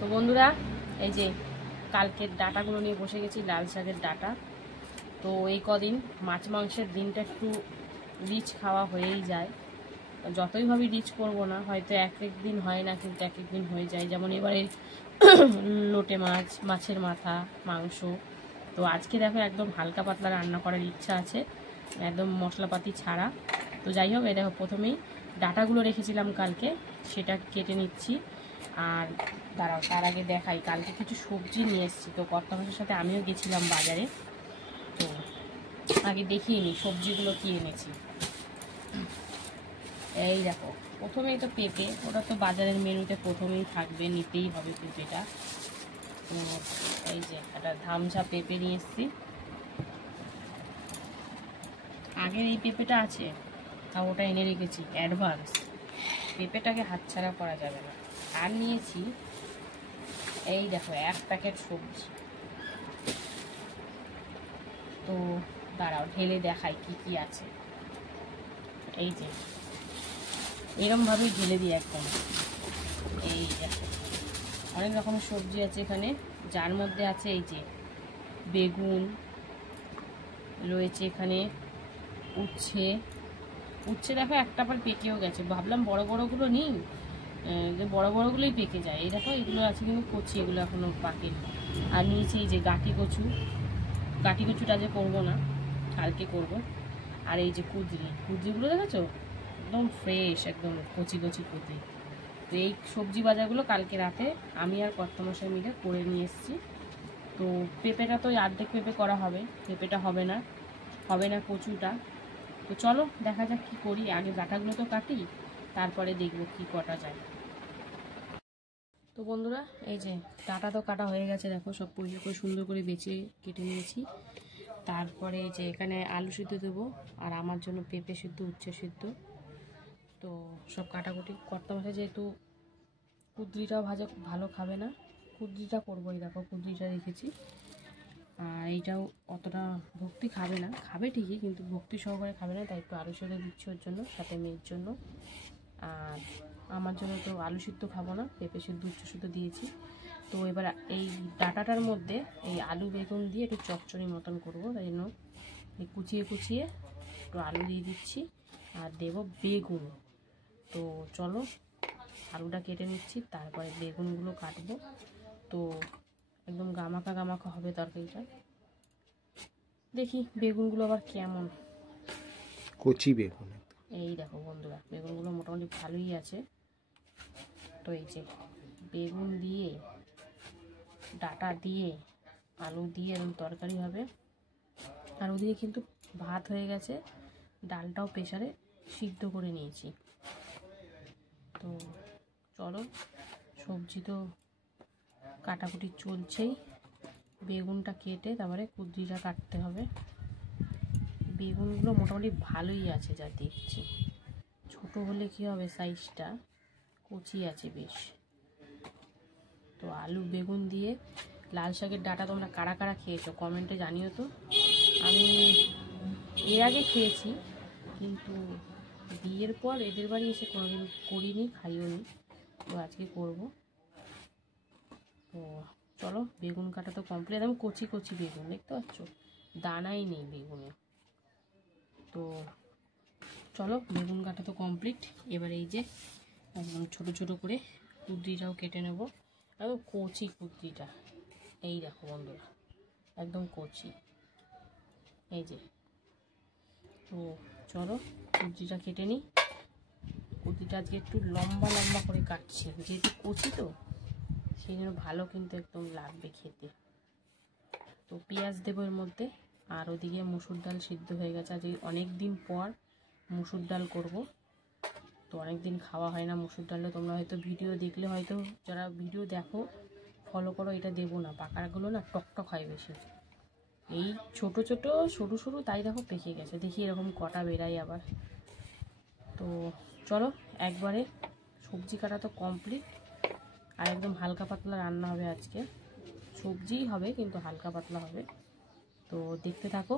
তো বন্ধুরা, এই যে কালকের ডাটাগুলো নিয়ে বসে গেছি, লাল শাকের ডাটা। তো এই কদিন মাছ মাংসের দিনটা একটু রিচ খাওয়া হয়েই যায়। যতই ভাবি রিচ করবো না, হয়তো এক এক দিন হয় না, কিন্তু এক এক দিন হয়ে যায়। যেমন এবারে লোটে মাছ, মাছের মাথা, মাংস। তো আজকে দেখো একদম হালকা পাতলা রান্না করার ইচ্ছা আছে, একদম মশলাপাতি ছাড়া। তো যাই হোক, এই দেখো প্রথমেই ডাটাগুলো রেখেছিলাম কালকে, সেটা কেটে নিচ্ছি। আর দাঁড়াও, তার আগে দেখাই, কালকে কিছু সবজি নিয়ে এসেছি। তো কর্তা মাসের সাথে আমিও গেছিলাম বাজারে। তো আগে দেখিয়ে নিই সবজিগুলো কি এনেছি। এই দেখো, প্রথমেই তো পেঁপে, ওটা তো বাজারের মেনুতে প্রথমেই থাকবে, নিতেই হবে পেঁপেটা। তো এই যে একটা ধামঝা পেঁপে নিয়ে এসেছি। আগের এই পেঁপেটা আছে, তা ওটা এনে রেখেছি অ্যাডভান্স। পেঁপেটাকে হাতছাড়া করা যাবে না। আর নিয়েছি এই দেখো 1 প্যাকেট সবজি। তো দাঁড়াও ঢেলে দেখাই কি কি আছে। এই যে এরকমভাবেই ঢেলে দিই একদম। এই দেখো অনেক রকমের সবজি আছে এখানে, যার মধ্যে আছে এই যে বেগুন রয়েছে, এখানে উচ্ছে। উচ্ছে দেখো একটা আবার পেকেও গেছে, ভাবলাম বড় বড়গুলো নিই, বড় বড়গুলোই পেকে যায়। এই দেখো এগুলো আছে কিন্তু কচি, এগুলো এখনো পাকেনি। আর নিয়েছি এই যে গাঁটি কচু। গাঁটি কচুটা আজ করবো না, কালকে করব। আর এই যে কুঁদরিগুলো দেখেছো, একদম ফ্রেশ, একদম কচি কচি কুঁদরি। তো এই সবজি বাজারগুলো কালকে রাতে আমি আর কর্তামশাই মিলে করে নিয়ে এসেছি। তো পেঁপেটা তো অর্ধেক পেঁপে করা হবে, পেঁপেটা হবে না কচুটা। তো চলো দেখা যাক কি করি। আগে ডাঁটাগুলো তো কাটি, তারপরে দেখবো কি করা যায়। তো বন্ধুরা, এই যে ডাঁটা তো কাটা হয়ে গেছে, দেখো সব পরিষ্কার করে সুন্দর করে বেছে কেটে নিয়েছি। তারপরে এই যে এখানে আলু সিদ্ধ দেবো, আর আমার জন্য পেঁপে সিদ্ধ, উচ্ছে সিদ্ধ। তো সব কাটাকুটি করতে হবে, যেহেতু কুঁদরিটাও ভাজা ভালো খাবে না, কুঁদরিটা করবো। এই দেখো কুঁদরিটা রেখেছি। আর এইটাও অতটা ভক্তি খাবে না, খাবে ঠিকই কিন্তু ভক্তি সহকারে খাবে না, তাই একটু আলু সিদ্ধ দিচ্ছি ওর জন্য, সাথে মেয়ের জন্য। আর আমার জন্য তো আলু সিদ্ধ খাবো না, পেঁপে সিদ্ধ, উচ্ছে সিদ্ধ দিয়েছি। তো এবার এই ডাঁটাটার মধ্যে এই আলু বেগুন দিয়ে একটু চচ্চড়ি মতন করবো, তাই জন্য কুচিয়ে কুচিয়ে একটু আলু দিয়ে দিচ্ছি আর দেবো বেগুন। তো চলো আলুটা কেটে নিচ্ছি, তারপরে বেগুনগুলো কাটবো। তো একদম গামাখা গামাখা হবে তরকারিটা। দেখি বেগুনগুলো আবার কেমন, কচি বেগুন। এই দেখো বন্ধুরা, বেগুনগুলো মোটামুটি ভালোই আছে। তো এই যে বেগুন দিয়ে, ডাঁটা দিয়ে, আলু দিয়ে এরকম তরকারি হবে। আর ওদিকে কিন্তু ভাত হয়ে গেছে, ডালটাও প্রেসারে সিদ্ধ করে নিয়েছি। তো চলো, সবজি তো কাটাকুটি চলছেই, বেগুনটা কেটে তারপরে কুঁদরিটা কাটতে হবে। বেগুনগুলো মোটামুটি ভালোই আছে যা দেখছি, ছোট হলে কি হবে, সাইজটা কচি আছে বেশ। তো আলু বেগুন দিয়ে লাল শাকের ডাঁটা তোমরা কারা কারা খেয়েছো কমেন্টে জানিও তো। আমি এর আগে খেয়েছি, কিন্তু বিয়ের পর এদের বাড়ি এসে কোনোদিন করিনি, খাইও নি। তো আজকে করব। তো চলো, বেগুন কাটা তো কমপ্লিট, একদম কচি কচি বেগুন, দেখতে পাচ্ছ দানাই নেই বেগুনে। তো চলো, বেগুন কাটা তো কমপ্লিট। এবার এই যে একদম ছোটো ছোটো করে কুঁদরিটাও কেটে নেব, একদম কচি কুঁদরিটা। এই দেখো বন্ধুরা, একদম কচি, এই যে। তো চলো কুঁদরিটা কেটে নিই। কুঁদরিটা আজকে একটু লম্বা লম্বা করে কাটছি, যেহেতু কচি তো সেই জন্য ভালো কিন্তু একদম লাগবে খেতে। তো পেঁয়াজ দেবো এর মধ্যে। আর ওদিকে মুসুর ডাল সিদ্ধ হয়ে গেছে, আজ অনেক দিন পর মুসুর ডাল করব। তো অনেক দিন খাওয়া হয় না মুসুর ডালটা, তোমরা হয়তো ভিডিও দেখলে, হয়তো যারা ভিডিও দেখো ফলো করো, এটা দেবো না, পাকাগুলো না টকটক হয় বেশি। এই ছোট ছোট সরু সরু, তাই দেখো পেকে গেছে, দেখি এরকম কটা বেরাই আবার। তো চলো, একবারে সবজি কাটা তো কমপ্লিট, আর একদম হালকা পাতলা রান্না হবে আজকে। সবজিই হবে কিন্তু হালকা পাতলা হবে। তো দেখতে থাকো,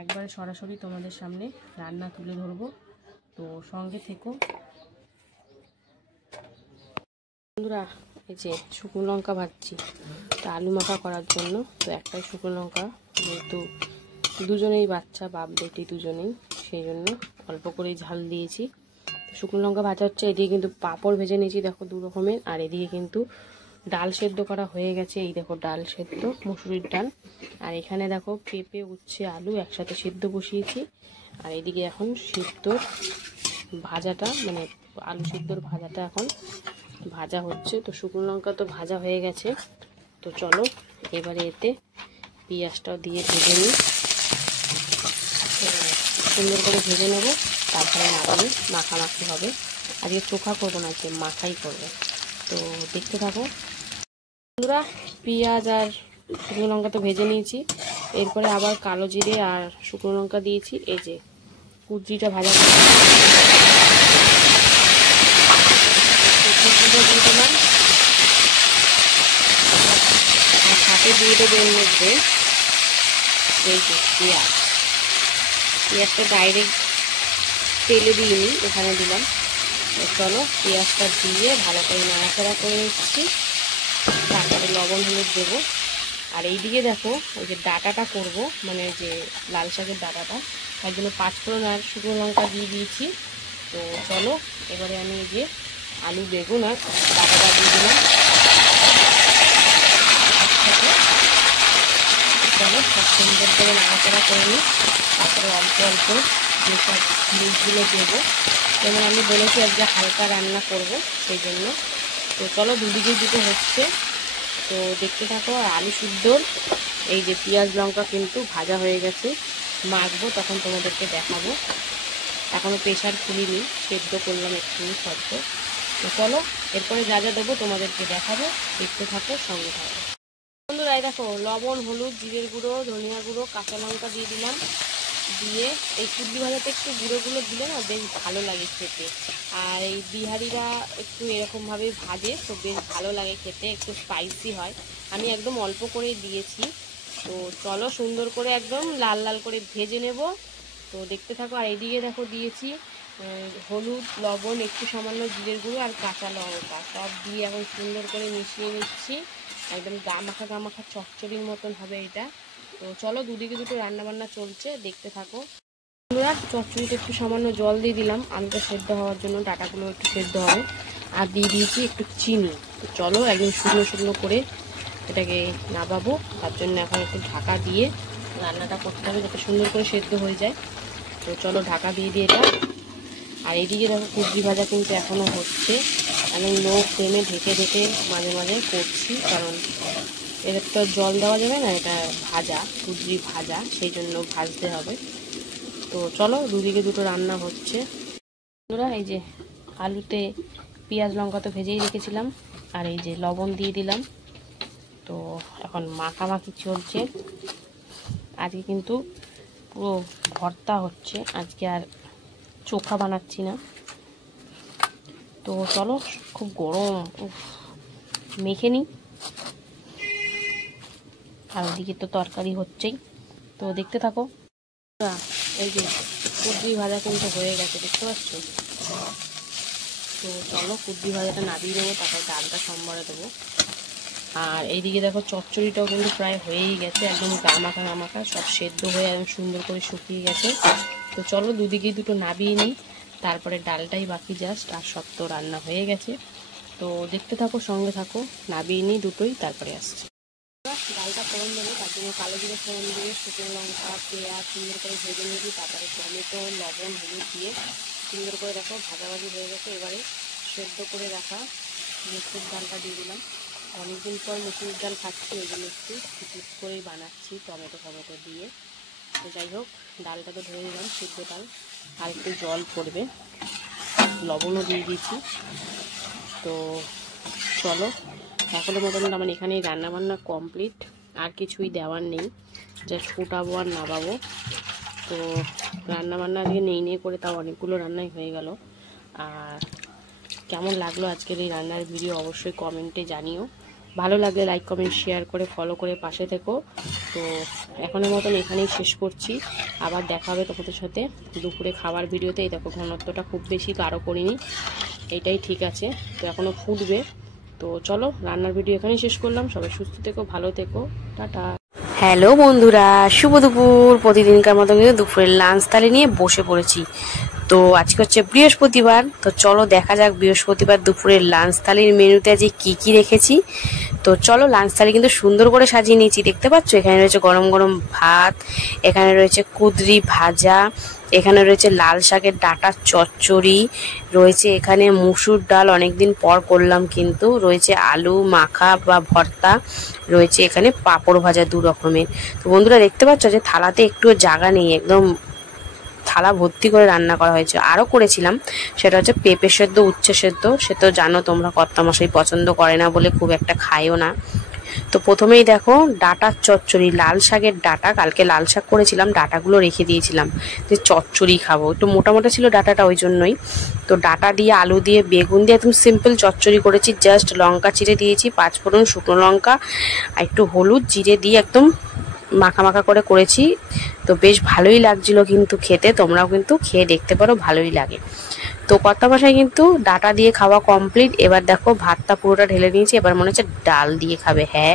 একবারে সরাসরি তোমাদের সামনে রান্না তুলে ধরবো, তো সঙ্গে থেকো বন্ধুরা। এই যে শুকনো লঙ্কা ভাজছি, তো আলু মাখা করার জন্য। তো একটাই শুকনো লঙ্কা, যেহেতু দুজনেই বাচ্চা, বাপ বেটি দুজনেই, সেই জন্য অল্প করেই ঝাল দিয়েছি। শুকনো লঙ্কা ভাজা হচ্ছে, এদিকে কিন্তু পাঁপড় ভেজে নিয়েছি দেখো 2 রকমের। আর এদিকে কিন্তু ডাল সেদ্ধ করা হয়ে গেছে, এই দেখো ডাল সেদ্ধ, মুসুরির ডাল। আর এখানে দেখো পেঁপে, উচ্ছে, আলু একসাথে সেদ্ধ বসিয়েছি। আর এদিকে এখন সিদ্ধর ভাজাটা, মানে আলু সিদ্ধর ভাজাটা এখন ভাজা হচ্ছে। তো শুকনো লঙ্কা তো ভাজা হয়ে গেছে, তো চলো এবারে এতে পেঁয়াজটাও দিয়ে ভেজে নিই, সুন্দর করে ভেজে নেব। তারপরে নামিয়ে মাখামাখি হবে। আজকে চোখা করবো না, আজকে মাখাই করবো। তো দেখতে থাকো বন্ধুরা। পেঁয়াজ আর শুকনো লঙ্কা তো ভেজে নিয়েছি, এরপরে আবার কালো জিরে আর শুকনো লঙ্কা দিয়েছি। এই যে কুচরিটা ভাজা কুচরিটা দিয়ে দিলাম, আর সাথে দিয়ে দেবো এর মধ্যে এই যে পেঁয়াজটা ডাইরেক্ট তেলে দিইনি, এখানে দিলাম। চলো পেঁয়াজটা দিয়ে ভালো করে নাড়াচাড়া করে নিচ্ছি, তারপরে লবণ হলুদ দেবো। আর এইদিকে দেখো ওই যে ডাঁটাটা করব, মানে যে লাল শাকের ডাঁটাটা, তার জন্য 5 ফোড়ন আর শুকনো লঙ্কা দিয়ে দিয়েছি। তো চলো এবারে আমি এই যে আলু বেগুন আর ডাঁটাটা দিয়ে দিলাম। চলো সব সুন্দর করে নাড়াচাড়া করে নিই, তারপরে অল্প অল্প যেসব জিনিসগুলো দেবো। যেমন আমি বলেছি আজকে হালকা রান্না করব, সেই জন্য। তো চলো দুদিকে দুটো হচ্ছে, তো দেখতে থাকো। আর আলু সিদ্ধর এই যে পেঁয়াজ লঙ্কা কিন্তু ভাজা হয়ে গেছে, মাখবো তখন তোমাদেরকে দেখাবো। এখনও প্রেশার খুলিনি, সেদ্ধ করলাম একটুখানি সদ্য। তো চলো এরপরে যা যা দেবো তোমাদেরকে দেখাবো, দেখতে থাকো, সঙ্গে থাকো বন্ধুরা। এই দেখো লবণ, হলুদ, জিরের গুঁড়ো, ধনিয়া গুঁড়ো, কাঁচা লঙ্কা দিয়ে দিলাম। দিয়ে এই কুদরি ভাজাতে একটু গুঁড়োগুলো দিলে না বেশ ভালো লাগে খেতে। আর এই বিহারিরা একটু এরকমভাবেই ভাজে, তো বেশ ভালো লাগে খেতে, একটু স্পাইসি হয়। আমি একদম অল্প করে দিয়েছি। তো চলো সুন্দর করে একদম লাল লাল করে ভেজে নেব, তো দেখতে থাকো। আর এইদিকে দেখো দিয়েছি হলুদ, লবণ, একটু সামান্য জিরের গুঁড়ো আর কাঁচা লঙ্কা, সব দিয়ে এখন সুন্দর করে মিশিয়ে নিচ্ছি। একদম গামাখা চচ্চড়ির মতন হবে এটা। তো চলো দুদিকে দুটো রান্নাবান্না চলছে, দেখতে থাকো বন্ধুরা। চচ্চড়িতে একটু সামান্য জল দিয়ে দিলাম, আলুটা সেদ্ধ হওয়ার জন্য, ডাঁটাগুলো একটু সেদ্ধ হবে। আর দিয়ে দিয়েছি একটু চিনি। তো চলো একদম শুকনো শুকনো করে এটাকে নাবাবো, তার জন্য এখন একটু ঢাকা দিয়ে রান্নাটা করতে হবে, যাতে সুন্দর করে সেদ্ধ হয়ে যায়। তো চলো ঢাকা দিয়ে দিই এটা। আর এদিকে দেখো কুদরি ভাজা কিন্তু এখনও হচ্ছে, আমি লো ফ্লেমে ঢেকে ঢেকে মাঝে মাঝে করছি, কারণ এর তো জল দেওয়া যাবে না, এটা ভাজা, কুদরি ভাজা, সেই জন্য ভাজতে হবে। তো চলো দুদিকে দুটো রান্না হচ্ছে বন্ধুরা। এই যে আলুতে পেঁয়াজ লঙ্কা তো ভেজেই রেখেছিলাম, আর এই যে লবণ দিয়ে দিলাম। তো এখন মাখামাখি চলছে। আজকে কিন্তু পুরো ভর্তা হচ্ছে, আজকে আর চোখা বানাচ্ছি না। তো চলো, খুব গরম, মেখে নিই। আর ওদিকে তো তরকারি হচ্ছেই, তো দেখতে থাকো। এই যে কুদরি ভাজা কিন্তু হয়ে গেছে, দেখতে পাচ্ছ। তো চলো কুদরি ভাজাটা নামিয়ে দেবো, তারপর ডালটা সম্বরে দেবো। আর এইদিকে দেখো চচ্চড়িটাও কিন্তু প্রায় হয়েই গেছে, একদম গামাখা সব সেদ্ধ হয়ে একদম সুন্দর করে শুকিয়ে গেছে। তো চলো দুদিকেই দুটো নামিয়ে নিই, তারপরে ডালটাই বাকি জাস্ট, আর সব তো রান্না হয়ে গেছে। তো দেখতে থাকো, সঙ্গে থাকো, নামিয়ে নিই দুটোই, তারপরে আসছি। ডালটা ফোড়ন দেবো, তার জন্য কালো জিরে ফোড়ন দিয়ে শুকনো লঙ্কা, পেঁয়াজ সুন্দর করে ভেজে নিয়েছি, তারপরে টমেটো, লবণ, হলুদ দিয়ে সুন্দর করে দেখো ভাজাভাজি হয়ে গেছে। এবারে সেদ্ধ করে রাখা মুসুর ডালটা দিয়ে দিলাম। অনেকদিন পর মুসুর ডাল খাচ্ছি, ওই জন্য একটু ঠিক করেই বানাচ্ছি টমেটো দিয়ে। তো যাই হোক, ডালটা তো ধরে দিলাম, সিদ্ধ ডাল, আর একটু জল পড়বে, লবণও দিয়ে দিয়েছি। তো চলো এখনের মতন আমার এখানেই রান্নাবান্না কমপ্লিট, আর কিছুই দেওয়ার নেই, জাস্ট ফুটাবো আর নামাবো। তো রান্নাবান্না আজকে নেই করে তাও অনেকগুলো রান্নাই হয়ে গেল। আর কেমন লাগলো আজকের এই রান্নার ভিডিও অবশ্যই কমেন্টে জানিও। ভালো লাগলে লাইক কমেন্ট শেয়ার করে ফলো করে পাশে থেকো। তো এখনের মতন এখানেই শেষ করছি, আবার দেখা হবে তোমাদের সাথে দুপুরে খাবার ভিডিওতে। এই দেখো ঘনত্বটা খুব বেশি গাঢ় করিনি, এইটাই ঠিক আছে। তো এখনও ফুটবে, তো চলো রান্নার ভিডিও এখানেই শেষ করলাম। সবাই সুস্থ থেকো, ভালো থেকো, টাটা। হ্যালো বন্ধুরা, শুভ দুপুর। প্রতিদিনকার মতো কিন্তু দুপুরের লাঞ্চ থালি নিয়ে বসে পড়েছি। তো আজকে হচ্ছে বৃহস্পতিবার, তো চলো দেখা যাক বৃহস্পতিবার দুপুরের লাঞ্চ থালির মেনুতে আজ কি কি রেখেছি। তো চলো, লাঞ্চ থালি কিন্তু সুন্দর করে সাজিয়ে নিয়েছি, দেখতে পাচ্ছ। এখানে রয়েছে গরম গরম ভাত, এখানে রয়েছে কুঁদরি ভাজা, এখানে রয়েছে লাল শাকের ডাঁটা চচ্চড়ি, রয়েছে এখানে মুসুর ডাল, অনেকদিন পর করলাম কিন্তু, রয়েছে আলু মাখা বা ভর্তা, রয়েছে এখানে পাঁপড় ভাজা 2 রকমের। তো বন্ধুরা দেখতে পাচ্ছ যে থালাতে একটু জায়গা নেই, একদম থালা ভর্তি করে রান্না করা হয়েছে। আরও করেছিলাম, সেটা হচ্ছে পেঁপে সেদ্ধ, উচ্ছে সেদ্ধ। সে তো জানো তোমরা কর্তামশাই পছন্দ করে না বলে খুব একটা খায়ও না। তো প্রথমেই দেখো ডাঁটার চচ্চড়ি, লাল শাকের ডাঁটা, কালকে লাল শাক করেছিলাম, ডাঁটাগুলো রেখে দিয়েছিলাম যে চচ্চড়ি খাবো, একটু মোটা মোটা ছিল ডাঁটাটা, ওই জন্যই। তো ডাঁটা দিয়ে আলু দিয়ে বেগুন দিয়ে একদম সিম্পল চচ্চড়ি করেছি। জাস্ট লঙ্কা চিড়ে দিয়েছি, 5 ফোড়ন, শুকনো লঙ্কা আর একটু হলুদ জিরে দিয়ে একদম মাখা মাখা করে করেছি। তো বেশ ভালোই লাগছিল কিন্তু খেতে, তোমরাও কিন্তু খেয়ে দেখতে পারো, ভালোই লাগে। তো কর্তামশাই কিন্তু ডাঁটা দিয়ে খাওয়া কমপ্লিট। এবার দেখো ভাতটা পুরোটা ঢেলে নিয়েছি, এবার মনে হচ্ছে ডাল দিয়ে খাবে। হ্যাঁ,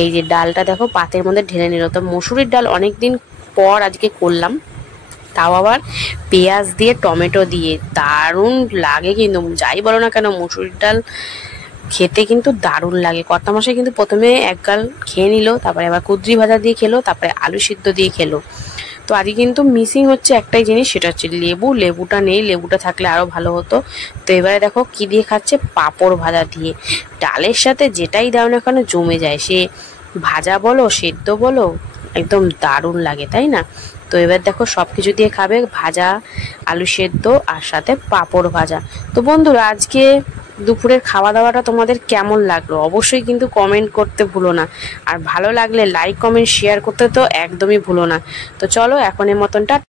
এই যে ডালটা দেখো পাতের মধ্যে ঢেলে নিল। তো মসুরির ডাল অনেকদিন পর আজকে করলাম, তাও আবার পেঁয়াজ দিয়ে টমেটো দিয়ে, দারুণ লাগে কিন্তু। যাই বলো না কেন, মসুরির ডাল খেতে কিন্তু দারুণ লাগে। কর্তামশাই কিন্তু প্রথমে এক গাল খেয়ে নিল, তারপরে আবার কুঁদরি ভাজা দিয়ে খেলো, তারপরে আলু সিদ্ধ দিয়ে খেলো। তো আজকে কিন্তু মিসিং হচ্ছে একটাই জিনিস, সেটা হচ্ছে লেবু। লেবুটা নেই, লেবুটা থাকলে আরো ভালো হতো। তো এবারে দেখো কি দিয়ে খাচ্ছে, পাঁপড় ভাজা দিয়ে। ডালের সাথে যেটাই দাও না কেন জমে যায়, সে ভাজা বলো সেদ্ধ বলো, একদম দারুণ লাগে, তাই না? তো এবার দেখো সবকিছু দিয়ে খাবে, ভাজা, আলু সেদ্ধ আর সাথে পাঁপড় ভাজা। তো বন্ধুরা আজকে দুপুরের খাওয়া দাওয়াটা তোমাদের কেমন লাগলো অবশ্যই কিন্তু কমেন্ট করতে ভুলো না। আর ভালো লাগলে লাইক কমেন্ট শেয়ার করতে তো একদমই ভুলো না। তো চলো এখন এর মতনটা